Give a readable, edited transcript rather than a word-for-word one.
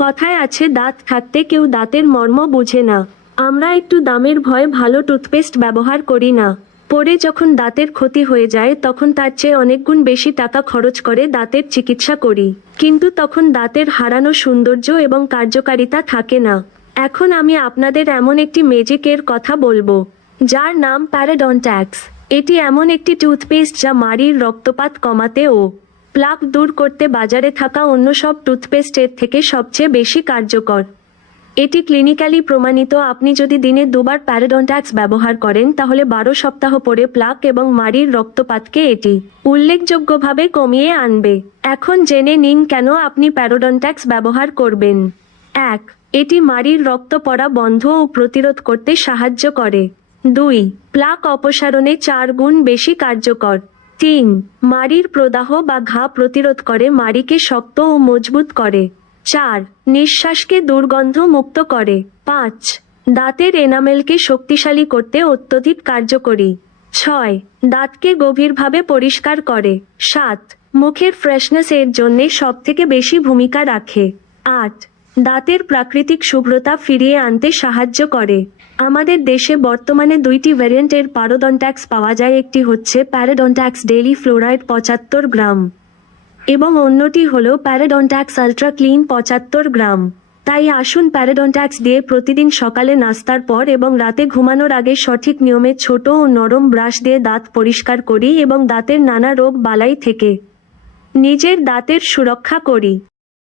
কথায় আছে দাঁত থাকতে কেউ দাঁতের মর্ম বুঝে না। আমরা একটু দামের ভয়ে ভালো টুথপেস্ট ব্যবহার করি না। পরে যখন দাঁতের ক্ষতি হয়ে যায় তখন তার চেয়ে অনেক গুণ বেশি টাকা খরচ করে দাঁতের চিকিৎসা করি, কিন্তু তখন দাঁতের হারানো সৌন্দর্য এবং কার্যকারিতা থাকে না। এখন আমি আপনাদের এমন একটি ম্যাজিকের কথা বলবো, যার নাম প্যারাডন্ট্যাক্স। এটি এমন একটি টুথপেস্ট যা মাড়ির রক্তপাত কমাতে ও প্লাক দূর করতে বাজারে থাকা অন্য সব টুথপেস্টের থেকে সবচেয়ে বেশি কার্যকর। এটি ক্লিনিক্যালি প্রমাণিত। আপনি যদি দিনে 2বার প্যারাডন্ট্যাক্স ব্যবহার করেন তাহলে 12 সপ্তাহ পরে প্লাক এবং মাড়ির রক্তপাতকে এটি উল্লেখযোগ্যভাবে কমিয়ে আনবে। এখন জেনে নিন কেন আপনি প্যারাডন্ট্যাক্স ব্যবহার করবেন। 1. এটি মাড়ির রক্ত পড়া বন্ধ ও প্রতিরোধ করতে সাহায্য করে। 2. প্লাক অপসারণে 4 গুণ বেশি কার্যকর। 3. মাড়ির প্রদাহ বা ঘা প্রতিরোধ করে মাড়িকে শক্ত ও মজবুত করে। 4. নিঃশ্বাসকে দুর্গন্ধ মুক্ত করে। 5. দাঁতের এনামেলকে শক্তিশালী করতে অত্যধিক কার্যকরী। 6. দাঁতকে গভীরভাবে পরিষ্কার করে। 7. মুখের ফ্রেশনেস এর জন্যে সবথেকে বেশি ভূমিকা রাখে। 8. দাঁতের প্রাকৃতিক শুভ্রতা ফিরিয়ে আনতে সাহায্য করে। আমাদের দেশে বর্তমানে 2টি ভ্যারিয়েন্টের প্যারাডন্ট্যাক্স পাওয়া যায়। একটি হচ্ছে প্যারাডন্ট্যাক্স ডেইলি ফ্লোরাইড 75 গ্রাম এবং অন্যটি হলো প্যারাডন্ট্যাক্স আলট্রা ক্লিন 75 গ্রাম। তাই আসুন প্যারাডন্ট্যাক্স দিয়ে প্রতিদিন সকালে নাস্তার পর এবং রাতে ঘুমানোর আগে সঠিক নিয়মে ছোট ও নরম ব্রাশ দিয়ে দাঁত পরিষ্কার করি এবং দাঁতের নানা রোগ বালাই থেকে নিজের দাঁতের সুরক্ষা করি।